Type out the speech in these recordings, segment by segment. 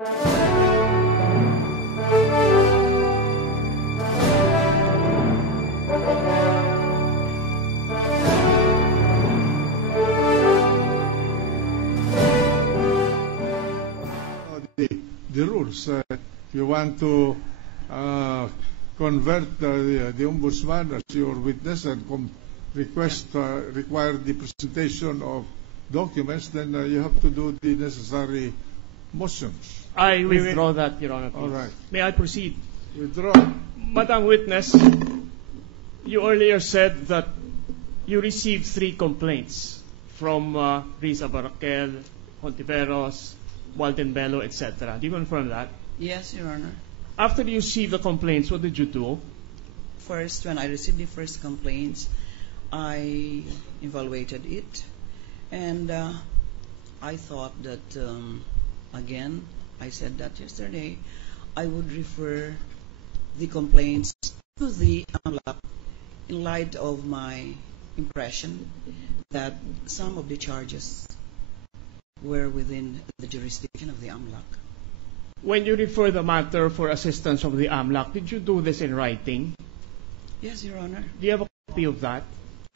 The rules. If you want to convert the ombudsman as your witness and require the presentation of documents, then you have to do the necessary motions. I withdraw that, Your Honor, please. All right. May I proceed? Withdraw. Madam Witness, you earlier said that you received 3 complaints from Risa Barakel, Hontiveros, Walden Bello, etc. Do you confirm that? Yes, Your Honor. After you received the complaints, what did you do? First, when I received the first complaints, I evaluated it, and I thought that, again, I said that yesterday, I would refer the complaints to the AMLAC in light of my impression that some of the charges were within the jurisdiction of the AMLAC. When you refer the matter for assistance of the AMLAC, did you do this in writing? Yes, Your Honor. Do you have a copy of that?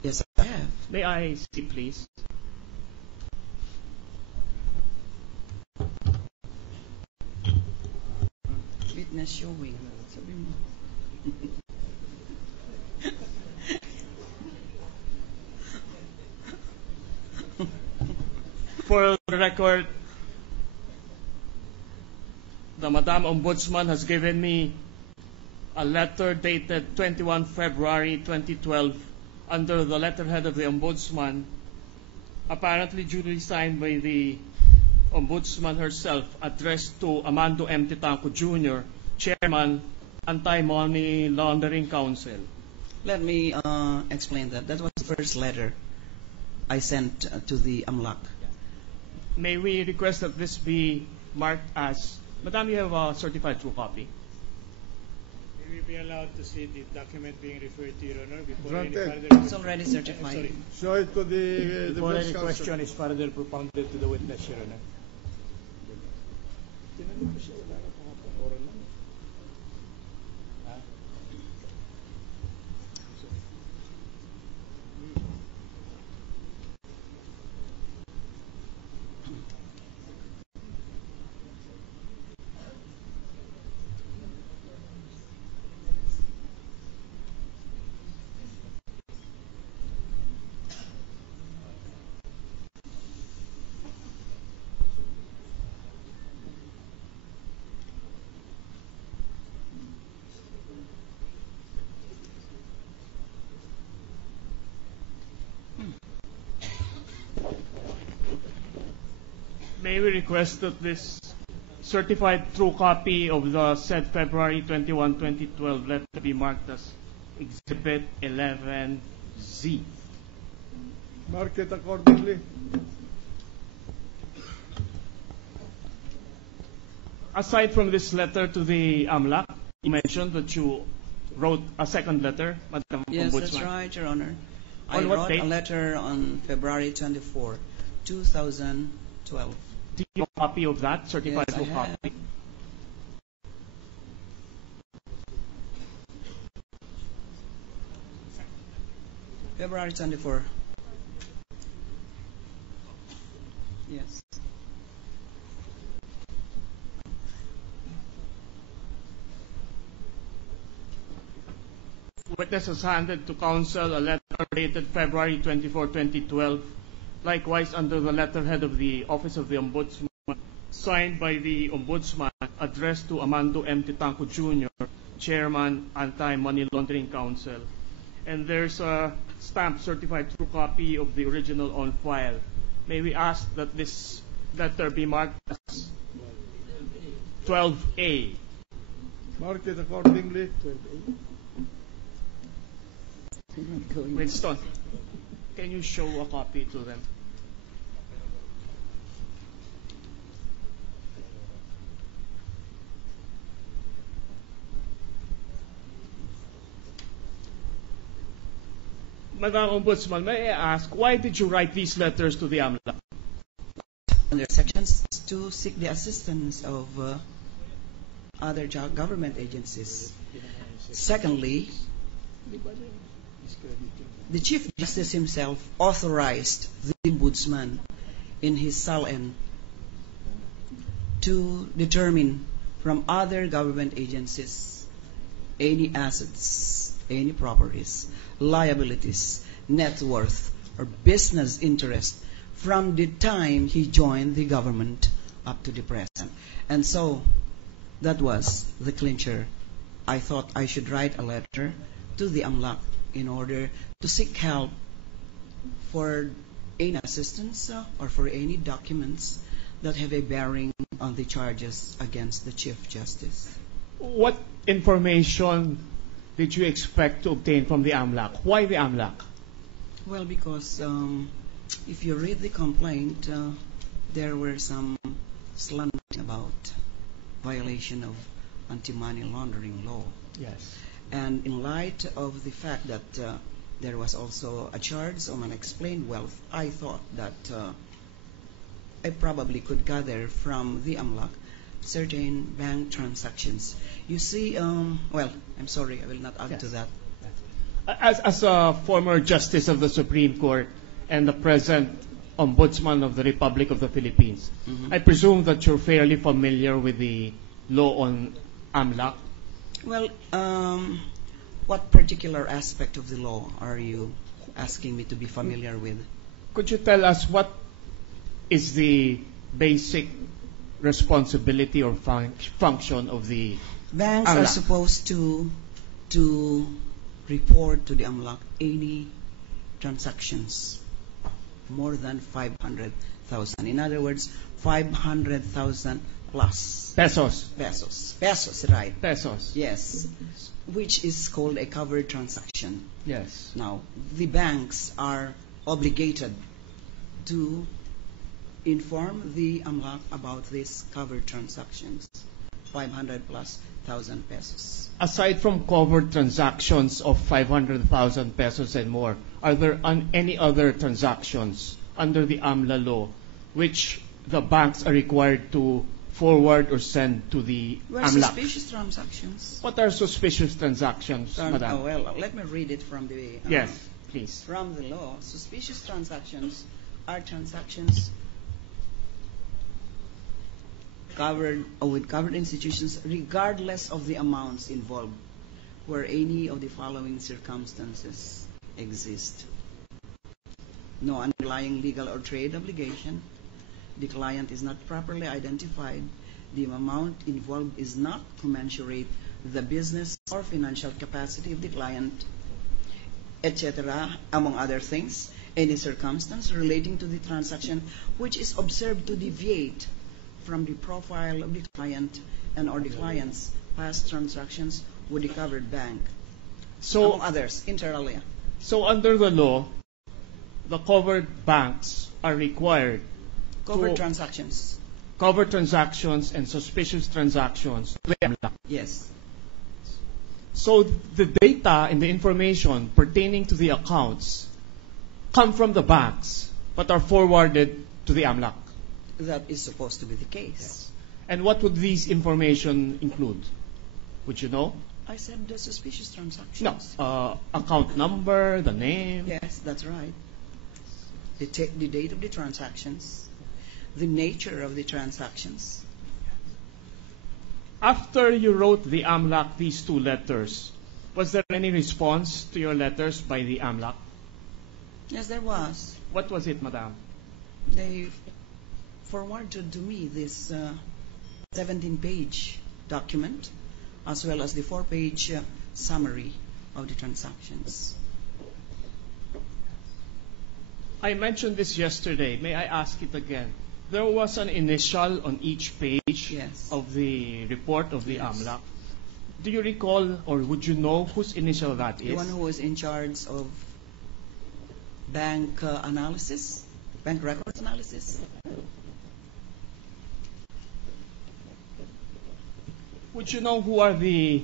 Yes, I have. May I see, please? Witness showing. Sabi mo. For the record, the Madam Ombudsman has given me a letter dated 21 February 2012 under the letterhead of the Ombudsman, apparently duly signed by the Ombudsman herself, addressed to Amando M. Titanco Jr., Chairman, Anti-Money Laundering Council. Let me explain that. That was the first letter I sent to the AMLAC. May we request that this be marked as, Madam, you have a certified true copy. May we be allowed to see the document being referred to, Your Honor, before Granted. any further... It's already certified. Sorry. Show it to the Before any defense question counsel. is further propounded to the witness, Your Honor. Tinanong ko siya, wala na kahapon, oral lang. Ha? May we request that this certified true copy of the said February 21, 2012 letter be marked as Exhibit 11Z. Mark it accordingly. Aside from this letter to the AMLAC, you mentioned that you wrote a second letter, Madam Yes, Ombudsman. that's right, Your Honor. I On what wrote date? a letter on February 24, 2012. Do you have a copy of that certified Yes, I true have. copy? February 24. Yes. Witness has handed to counsel a letter dated February 24, 2012, likewise under the letterhead of the Office of the Ombudsman, signed by the Ombudsman, addressed to Amando M. Titanco Jr., Chairman, Anti-Money Laundering Council. And there's a stamped certified true copy of the original on file. May we ask that this letter be marked as 12A? Mark it accordingly. 12A. Winston, can you show a copy to them? Madam Ombudsman, may I ask, why did you write these letters to the AMLAC? under sections to seek the assistance of other government agencies. Secondly, the Chief Justice himself authorized the Ombudsman in his SALN to determine from other government agencies any assets, any properties, liabilities, net worth, or business interest from the time he joined the government up to the present. And so that was the clincher. I thought I should write a letter to the AMLAC in order to seek help for any assistance or for any documents that have a bearing on the charges against the Chief Justice. What information did you expect to obtain from the AMLAC? Why the AMLAC? Well, because if you read the complaint, there were some slandering about violation of anti-money laundering law. Yes. And in light of the fact that there was also a charge on unexplained wealth, I thought that I probably could gather from the AMLAC certain bank transactions. You see, well, I'm sorry, I will not add to that. As a former Justice of the Supreme Court and the present Ombudsman of the Republic of the Philippines, I presume that you're fairly familiar with the law on AMLAC. Well, what particular aspect of the law are you asking me to be familiar with? Could you tell us what is the basic responsibility or function of the Banks AMLAC? are supposed to report to the AMLAC any transactions more than 500,000. In other words, 500,000 plus. Pesos. Pesos, right. Pesos. Yes, which is called a covered transaction. Yes. Now, the banks are obligated to inform the AMLAC about these covered transactions, 500 plus thousand pesos. Aside from covered transactions of 500,000 pesos and more, are there any other transactions under the AMLA law which the banks are required to forward or send to the AMLAC? Suspicious transactions. What are suspicious transactions, Madam? Well, let me read it from the Yes, please. from the law. Suspicious transactions are transactions covered or with covered institutions regardless of the amounts involved, where any of the following circumstances exist: no underlying legal or trade obligation, the client is not properly identified, the amount involved is not commensurate with the business or financial capacity of the client, etc., among other things. Any circumstance relating to the transaction which is observed to deviate from the profile of the client and or the client's past transactions with the covered bank, among others, inter alia. So under the law, the covered banks are required Covered to transactions. cover transactions and suspicious transactions to the AMLAC. Yes. So the data and the information pertaining to the accounts come from the banks but are forwarded to the AMLAC. That is supposed to be the case. And what would these information include? Would you know? I said the suspicious transactions. No. Account number, the name. Yes, that's right. The date of the transactions, the nature of the transactions. After you wrote the AMLAC these two letters, was there any response to your letters by the AMLAC? Yes, there was. What was it, Madam? They forwarded to me this 17-page document as well as the 4-page summary of the transactions. I mentioned this yesterday. May I ask it again? There was an initial on each page Yes. of the report of the Yes. AMLAC. Do you recall or would you know whose initial that is? The one who was in charge of bank analysis, bank records analysis. Would you know who are the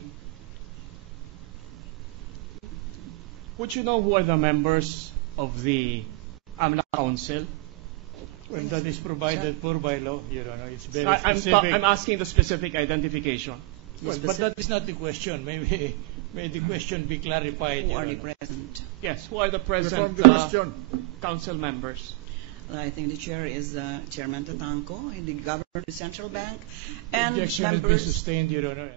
members of the AMLAC Council? when that is provided for by law, Your Honor. It's very I'm specific. asking the specific identification. Well, but that is not the question. May the question be clarified, Who Your are the Honor. present? Yes, who are the present Reform the question. council members? I think the chair is Chairman Tatanco, the governor of the central bank, and Objection has been members. sustained, Your Honor.